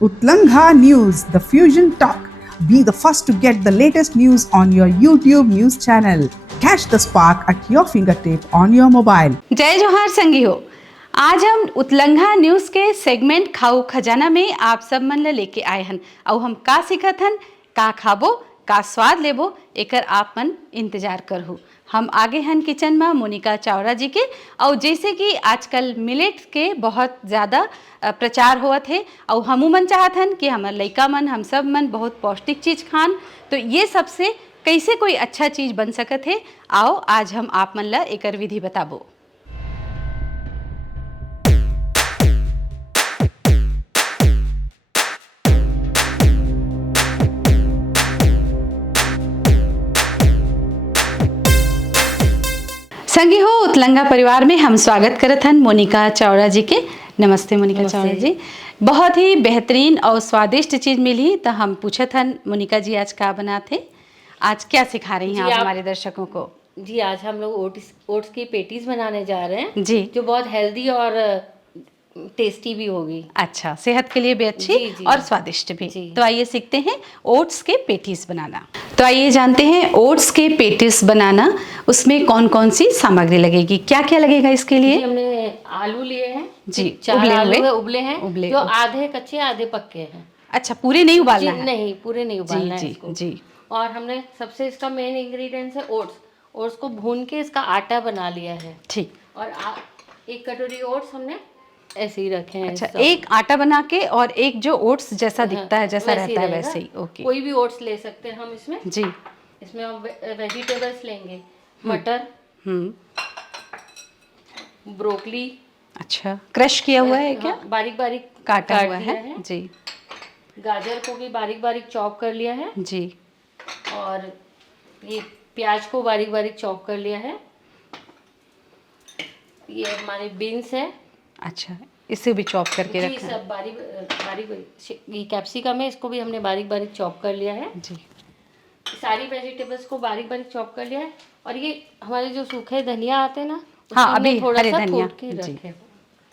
Utlangha News, the Fusion Talk. Be the first to get the latest news on your YouTube news channel. Catch the spark at your fingertip on your mobile. जय जोहार संगियो। आज हम उतलंघा news के segment खाऊ खजाना में आप सब मन ला लेके आए हन और हम का सीखत हन, का खाबो, का स्वाद लेबो, एकर आप मन इंतजार करहु। हम आगे हन किचन में मोनिका चावड़ा जी के, और जैसे कि आजकल मिलेट्स के बहुत ज़्यादा प्रचार होत है और हमू मन चाहत हन कि हमार लइका मन, हम सब मन बहुत पौष्टिक चीज़ खान, तो ये सबसे कैसे कोई अच्छा चीज़ बन सकत है, आओ आज हम आप मन ला एकर विधि बताबो। संगी हो उतलंगा परिवार में हम स्वागत करत हन मोनिका चावड़ा जी के। नमस्ते मोनिका चावड़ा जी। बहुत ही बेहतरीन और स्वादिष्ट चीज़ मिली, तो हम पूछत हन मोनिका जी आज क्या बनाते, आज क्या सिखा रही हैं आप हमारे दर्शकों को? जी, आज हम लोग ओट्स की पेटीज बनाने जा रहे हैं जी, जो बहुत हेल्दी और टेस्टी भी होगी। अच्छा, सेहत के लिए भी अच्छी जी, और स्वादिष्ट भी। जी। तो आइए सीखते हैं ओट्स के पेटीज बनाना। तो आइए जानते हैं ओट्स के पेटीज बनाना, उसमें कौन कौन सी सामग्री लगेगी, क्या क्या लगेगा इसके लिए? जी, हमने आलू लिए हैं जी, 4 उबले आलू हुए? है, उबले हैं उबले जो आधे कच्चे आधे पक्के हैं। अच्छा, पूरे नहीं उबालना है? नहीं, पूरे नहीं उबालना है जी इसको। जी। और हमने सबसे इसका मेन इंग्रेडिएंट्स है ओट्स को भून के इसका आटा बना लिया है। ठीक। और एक कटोरी ओट्स हमने ऐसे ही रखे हैं। अच्छा, सब। एक आटा बना के और एक जो ओट्स जैसा दिखता है, जैसा वैसे ही रहता है रहेगा। वैसे ही। ओके। कोई भी ओट्स ले सकते हैं हम इसमें। जी। इसमें हम वेजिटेबल्स लेंगे, मटर, ब्रोकली। अच्छा, क्रश किया हुआ है क्या? हाँ, बारीक बारीक काटा काट हुआ दिया है? जी गाजर को भी बारीक बारीक चॉप कर लिया है। जी। और ये प्याज को बारीक बारीक चॉप कर लिया है। ये हमारे बीन्स है। अच्छा, इसे भी चॉप करके जी, रखना है? सब बारीक बारीक। ये कैप्सिकम है, इसको भी हमने बारीक बारीक चॉप कर लिया है। जी। सारी वेजिटेबल्स को बारीक बारीक चॉप कर लिया है। और ये हमारे जो सूखे धनिया आते हैं ना, उसको हाँ, हमने अभी थोड़ा हरे सा धनिया। कूट के जी रखे हैं।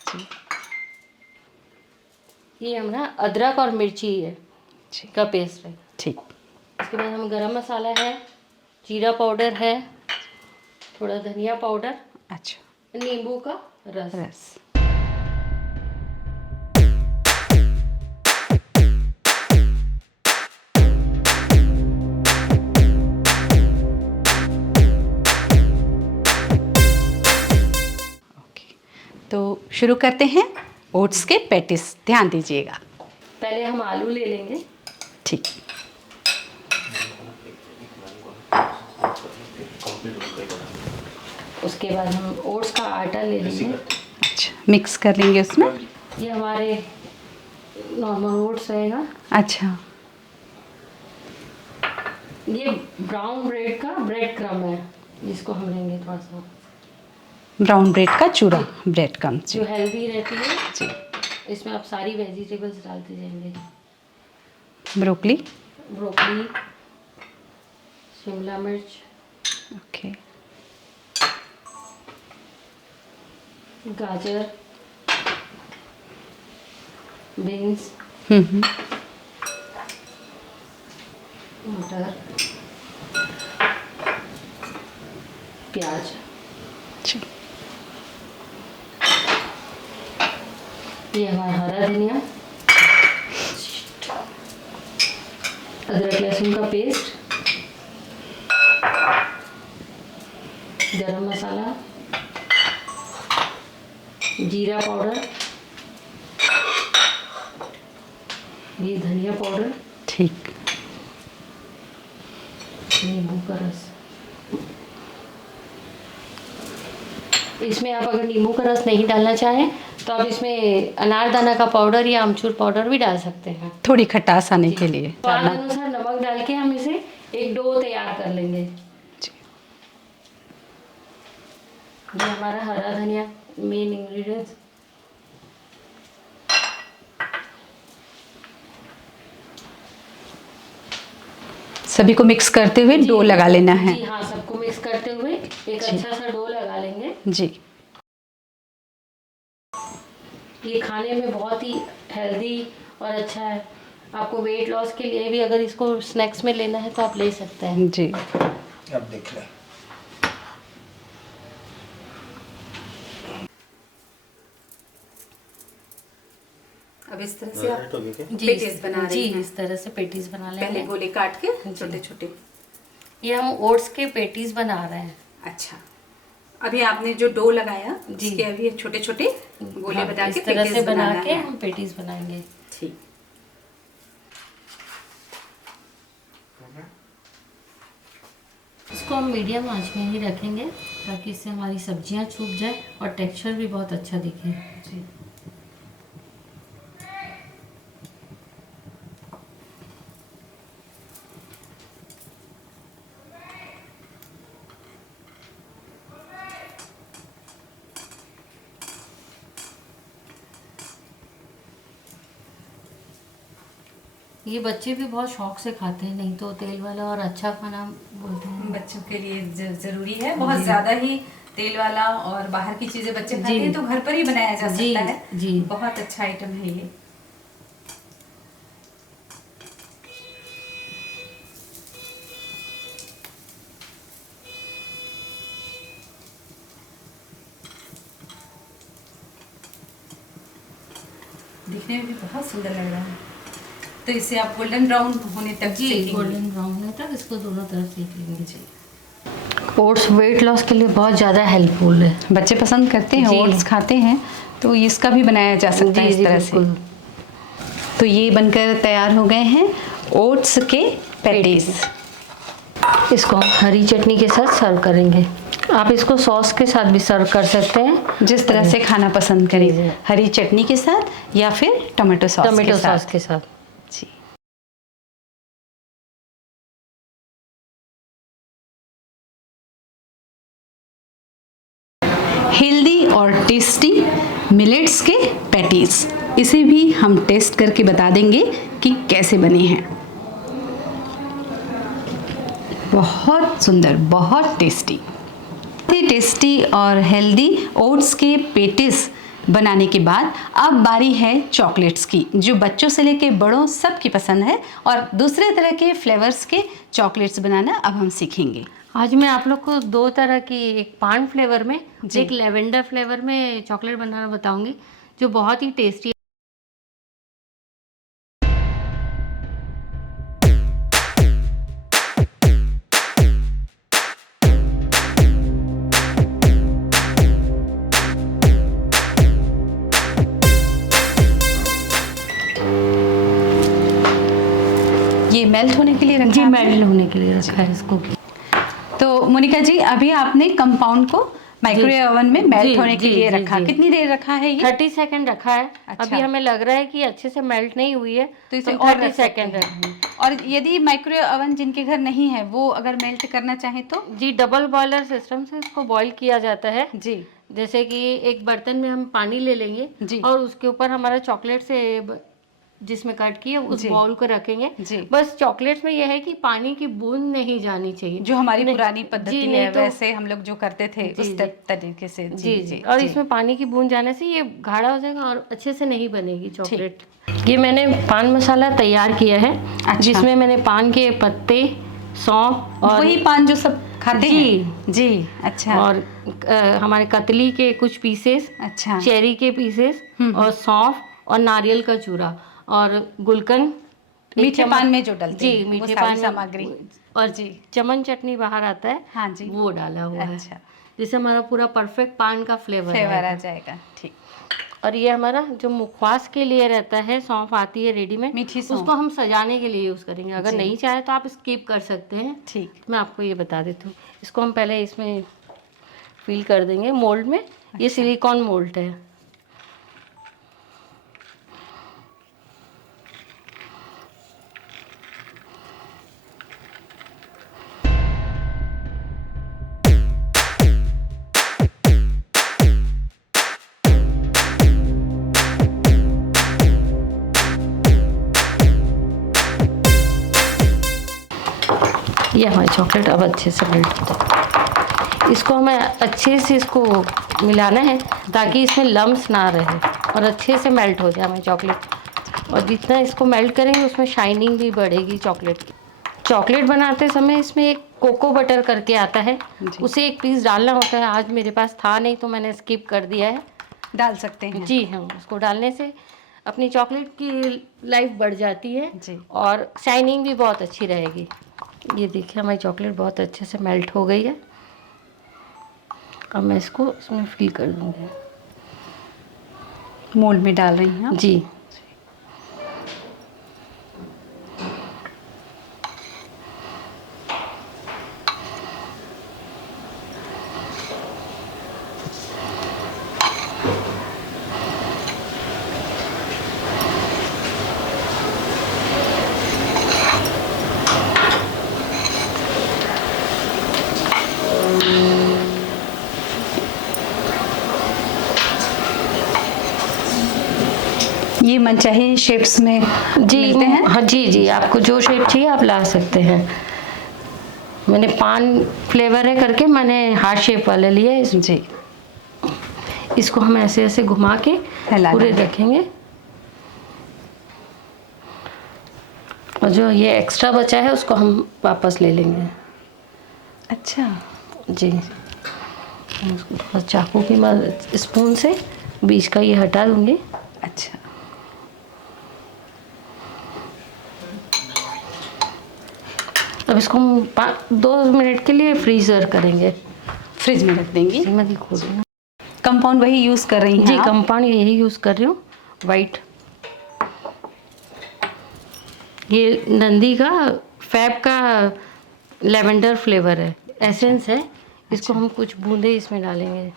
जी ये हमारा अदरक और मिर्ची है जी। का पेस्ट है। ठीक। इसके बाद हम गरम मसाला है, जीरा पाउडर है, थोड़ा धनिया पाउडर, अच्छा, नींबू का रस। ओके, तो शुरू करते हैं ओट्स के पेटिस। ध्यान दीजिएगा। पहले हम आलू ले लेंगे। ठीक। उसके बाद हम ओट्स का आटा ले लेंगे। अच्छा, मिक्स कर लेंगे उसमें? ये हमारे नॉर्मल ओट्स रहेगा। अच्छा। ये ब्राउन ब्रेड का ब्रेड क्रम है, जिसको हम लेंगे थोड़ा सा। ब्राउन ब्रेड का चूरा, ब्रेड क्रम जो हेल्दी रहती है जी। इसमें आप सारी वेजिटेबल्स डालते जाएंगे। ब्रोकली, शिमला मिर्च, ओके, गाजर, बीन्स, मटर, प्याज। जी। ये हमारा हरा धनिया, अदरक लहसुन का पेस्ट, गरम मसाला, जीरा पाउडर, ये धनिया पाउडर, ठीक। नींबू का रस। इसमें आप अगर नींबू का रस नहीं डालना चाहें तो आप इसमें अनारदाना का पाउडर या अमचूर पाउडर भी डाल सकते हैं, थोड़ी खटास आने के लिए। स्वाद अनुसार नमक डाल के हम इसे एक डो तैयार कर लेंगे। जी। ये हमारा हरा धनिया मेन इंग्रेडिएंट्स। सभी को मिक्स करते हुए डो लगा लेना है। जी हाँ, सबको मिक्स करते हुए एक अच्छा सा डो लगा लेंगे। जी। ये खाने में बहुत ही हेल्दी और अच्छा है। आपको वेट लॉस के लिए भी अगर इसको स्नैक्स में लेना है तो आप ले सकते हैं। जी। अब देख लें। अब इस तरह से आप जी, पेटीज बना रही जी, हैं। इस तरह से पेटीज बना पहले लेंगे। गोले काट के छोटे छोटे। ये हम ओट्स के पेटीज बना रहे हैं। अच्छा, अभी आपने जो डो लगाया जी। उसके अभी छोटे छोटे गोले हाँ, बना के इस तरह से पेटीज बना बनाना के है। हम पेटीज बनाएंगे। ठीक। इसको हम मीडियम आंच में ही रखेंगे ताकि इससे हमारी सब्जियां छूप जाए और टेक्सचर भी बहुत अच्छा दिखे। जी। ये बच्चे भी बहुत शौक से खाते हैं, नहीं तो तेल वाला और अच्छा खाना बोलते हैं। बच्चों के लिए जरूरी है, बहुत ज्यादा ही तेल वाला और बाहर की चीजें बच्चे खाते हैं तो घर पर ही बनाया जा जी, सकता है। जी। बहुत अच्छा आइटम है ये। दिखने में भी बहुत सुंदर लग रहा है। तो इसे आप गोल्डन ब्राउन होने तक जी, सेकेंगे। गोल्डन ब्राउन होने तक इसको दोनों तरफ सेक लेंगे। जी। ओट्स वेट लॉस के लिए बहुत ज़्यादा हेल्पफुल है। बच्चे पसंद करते हैं, जी। ओट्स खाते हैं, तो इसका भी बनाया जा सकता है जी, इस जी, तरह से। बिल्कुल। तो ये बनकर तैयार हो गए हैं ओट्स के पैटीज। इसको हम हरी चटनी के साथ सर्व करेंगे। आप इसको सॉस के साथ भी सर्व कर सकते हैं, जिस तरह से खाना पसंद करें, जी। हरी चटनी के साथ या फिर टमाटो सॉस टमाटो के सॉस साथ। के साथ। जी। हेल्दी और टेस्टी मिलेट्स के पैटीज, इसे भी हम टेस्ट करके बता देंगे कि कैसे बने हैं। बहुत सुंदर, बहुत टेस्टी और हेल्दी ओट्स के पेटीज बनाने के बाद अब बारी है चॉकलेट्स की, जो बच्चों से लेके बड़ों सबकी पसंद है। और दूसरे तरह के फ्लेवर्स के चॉकलेट्स बनाना अब हम सीखेंगे। आज मैं आप लोग को दो तरह की, एक पान फ्लेवर में, जी। एक लेवेंडर फ्लेवर में चॉकलेट बनाना बताऊंगी, जो बहुत ही टेस्टी। ये मेल्ट होने के लिए रखा जी, है आपने? मेल्ट होने के लिए रखा है इसको। तो मोनिका जी, अभी आपने कंपाउंड को माइक्रोवेव ओवन में मेल्ट जी, होने के जी, लिए जी, रखा। जी। कितनी देर रखा है ये? 30 सेकंड रखा है। अच्छा। अभी हमें लग रहा है कि अच्छे से मेल्ट नहीं हुई है, तो इसे तो और 30 रख सकते सेकंड हैं। रखें। और यदि माइक्रोवेव ओवन जिनके घर नहीं है, वो अगर मेल्ट करना चाहे तो? जी, डबल बॉयलर सिस्टम से इसको बॉईल किया जाता है। जी। जैसे कि एक बर्तन में हम पानी ले लेंगे जी। और उसके ऊपर हमारा चॉकलेट से जिसमें कट किए उस जी। बाउल को रखेंगे। जी। बस चॉकलेट्स में यह है कि पानी की बूंद नहीं जानी चाहिए, जो हमारी नहीं- पुरानी जी, पद्धति नहीं है, तो- वैसे हम लोग जो करते थे जी, उस जी। तरीके से। जी जी। और इसमें पानी की बूंद जाने से ये गाढ़ा हो जाएगा और अच्छे से नहीं बनेगी चॉकलेट। ये मैंने पान मसाला तैयार किया है। अच्छा। जिसमें मैंने पान के पत्ते, सौंफ और वही पान जो सब खाते जी। हैं? जी। अच्छा। और हमारे कतली के कुछ पीसेस, अच्छा। चेरी के पीसेस और सौंफ और नारियल का चूरा और गुलकंद, मीठे पान में जो डलते जी, हैं, वो मीठे सारी पान में- सामग्री। और जी। चमन चटनी बाहर आता है, हाँ जी। वो डाला हुआ है। अच्छा। जिससे हमारा पूरा परफेक्ट पान का फ्लेवर फ्लेवर आ जाएगा। ठीक। और ये हमारा जो मुखवास के लिए रहता है, सौंफ आती है रेडीमेड, मीठी सौंफ। उसको हम सजाने के लिए यूज़ करेंगे। अगर जी। नहीं चाहे तो आप स्किप कर सकते हैं। ठीक। मैं आपको ये बता देती हूँ। इसको हम पहले इसमें फिल कर देंगे मोल्ड में। ये सिलिकॉन मोल्ड है। ये हमारी चॉकलेट अब अच्छे से मेल्ट हो जाए। इसको हमें अच्छे से इसको मिलाना है ताकि इसमें लम्स ना रहे। और अच्छे से मेल्ट हो जाए हमारी चॉकलेट। और जितना इसको मेल्ट करेंगे उसमें शाइनिंग भी बढ़ेगी चॉकलेट की। चॉकलेट बनाते समय इसमें एक कोको बटर करके आता है, उसे एक पीस डालना होता है। आज मेरे पास था नहीं तो मैंने स्किप कर दिया है। डाल सकते हैं जी हाँ, उसको डालने से अपनी चॉकलेट की लाइफ बढ़ जाती है जी। और शाइनिंग भी बहुत अच्छी रहेगी। ये देखिए हमारी चॉकलेट बहुत अच्छे से मेल्ट हो गई है। अब मैं इसको इसमें फिल कर दूँगी। मोल्ड में डाल रही हैं आप? जी। ये मनचाहे शेप्स में जी मिलते हैं? हाँ जी जी, आपको जो शेप चाहिए आप ला सकते हैं। मैंने पान फ्लेवर है करके मैंने हार्ट शेप वाला लिया है जी। इसको हम ऐसे ऐसे घुमा के हिला पूरे लेंगे। रखेंगे। और जो ये एक्स्ट्रा बचा है उसको हम वापस ले लेंगे। अच्छा जी। हम उसको थोड़ा चाकू की मदद स्पून से बीच का ये हटा दूंगी। अच्छा। अब इसको हम 2 मिनट के लिए फ्रीजर करेंगे। फ्रिज में रख देंगी। मैं खोल रही हूँ। कंपाउंड वही यूज कर रही हैं जी आप? कंपाउंड यही यूज़ कर रही हूँ, वाइट। ये नंदी का फैब का लेवेंडर फ्लेवर है, एसेंस है। इसको हम कुछ बूंदे इसमें डालेंगे।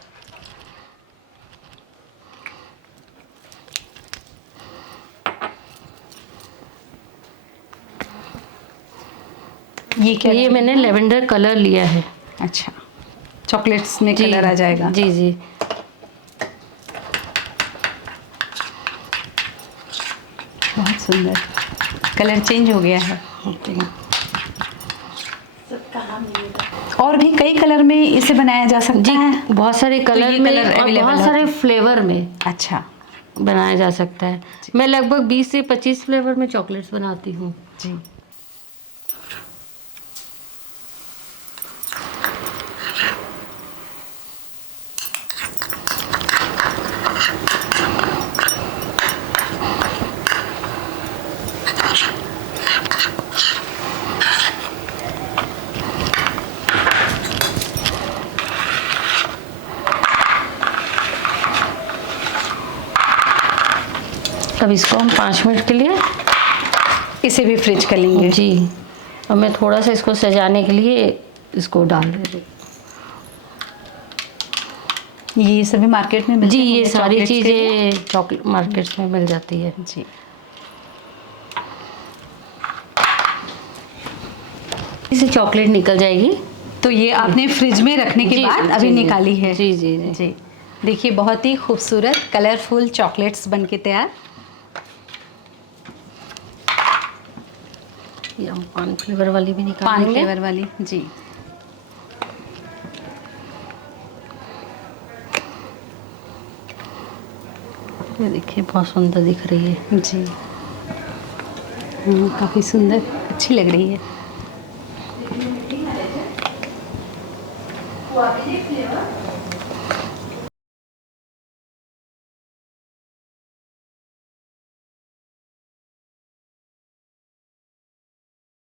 ये क्या? ये मैंने लेवेंडर कलर लिया है। अच्छा, चॉकलेट्स में जी, कलर आ जाएगा। जी जी। बहुत सुंदर, कलर चेंज हो गया है। और भी कई कलर में इसे बनाया जा सकता जी है? बहुत सारे कलर ये में कलर और available बहुत है? सारे फ्लेवर में अच्छा बनाया जा सकता है। मैं लगभग 20 से 25 फ्लेवर में चॉकलेट्स बनाती हूँ। जी। अब इसको हम 5 मिनट के लिए इसे भी फ्रिज कर लेंगे। जी। अब मैं थोड़ा सा इसको सजाने के लिए इसको डाल दे रही हूँ। ये सभी मार्केट में मिलती जी हैं ये सारी chocolates के लिए? चीज़ें चॉकलेट मार्केट्स में मिल जाती है। जी। इसे चॉकलेट निकल जाएगी। तो ये आपने फ्रिज में रखने के जी, बाद जी, अभी जी। निकाली है? जी, जी, जी। जी। देखिए बहुत ही खूबसूरत कलरफुल चॉकलेट्स बन के तैयार। ये हम पान फ्लेवर वाली भी पान निकालेंगे। फ्लेवर वाली। जी। ये देखिए बहुत सुंदर दिख रही है। जी। काफ़ी सुंदर, अच्छी लग रही है।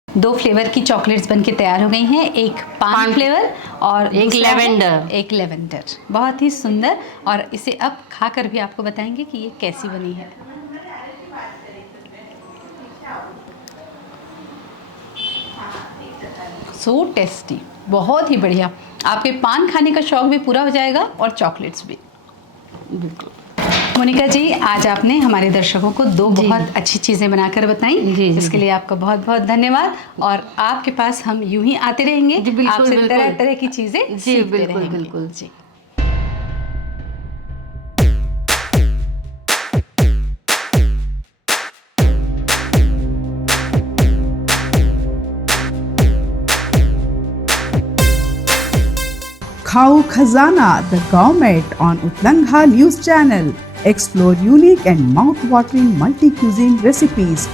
दो फ्लेवर की चॉकलेट्स बनके तैयार हो गई हैं, एक पान फ्लेवर और एक दूसरा है लेवेंडर। एक लेवेंडर। बहुत ही सुंदर। और इसे अब खाकर भी आपको बताएंगे कि ये कैसी बनी है। सो टेस्टी, बहुत ही बढ़िया। आपके पान खाने का शौक भी पूरा हो जाएगा और चॉकलेट्स भी। बिल्कुल। मोनिका जी, आज आपने हमारे दर्शकों को दो बहुत अच्छी चीज़ें बनाकर बताई। जी, जी, इसके लिए आपका बहुत बहुत धन्यवाद। और आपके पास हम यूं ही आते रहेंगे, जी, बिल्कुल, आपसे बिल्कुल। तरह तरह की चीज़ें जी, सीखते बिल्कुल, रहेंगे। बिल्कुल। जी। Khau Khazana, the government on Utlangha News Channel. Explore unique and mouth-watering multi-cuisine recipes